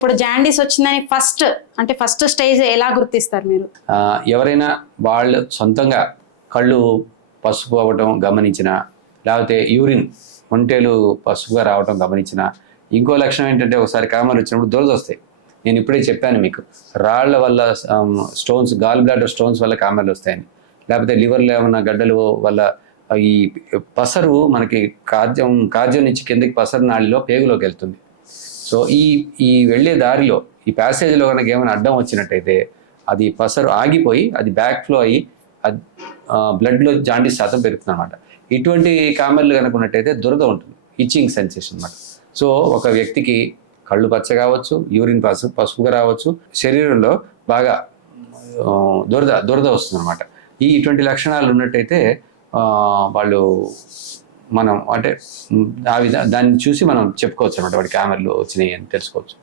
ఇప్పుడు జాండీస్ వచ్చిందని first stage ఎలా గుర్తిస్తారు మీరు? ఎవరైనా వాళ్ళు సొంతంగా కళ్ళు పసుపు అవ్వటం గమనించిన, లేకపోతే యూరిన్ ఒంటేలు పసుపుగా రావటం గమనించిన, ఇంకో లక్షణం ఏంటంటే ఒకసారి కామాలు వచ్చినప్పుడు దురద వస్తాయి. నేను ఇప్పుడే చెప్పాను మీకు, రాళ్ల వల్ల స్టోన్స్, గాల్ బ్లాడర్ స్టోన్స్ వల్ల కామాలు వస్తాయని, లేకపోతే లివర్లో ఏమన్నా గడ్డలు వల్ల ఈ పసరు మనకి కాజ్యం నుంచి కిందకి పసరు నాళిలో పేగులోకి వెళ్తుంది. సో ఈ వెళ్ళే దారిలో ఈ ప్యాసేజ్లో కనుక ఏమైనా అడ్డం వచ్చినట్టయితే అది పసరు ఆగిపోయి అది బ్యాక్ ఫ్లో అయ్యి బ్లడ్లో జాండీస్ శాతం పెరుగుతుంది అనమాట. ఇటువంటి కామెర్లు కనుక ఉన్నట్టయితే దురద ఉంటుంది, ఇచ్చింగ్ సెన్సేషన్ అనమాట. సో ఒక వ్యక్తికి కళ్ళు పచ్చ కావచ్చు, యూరిన్ పసుపుగా రావచ్చు, శరీరంలో బాగా దురద వస్తుంది అనమాట. ఇటువంటి లక్షణాలు ఉన్నట్టయితే వాళ్ళు మనం అంటే దాన్ని చూసి మనం చెప్పుకోవచ్చు అనమాట, వాడి కామెర్లు వచ్చినాయి అని తెలుసుకోవచ్చు.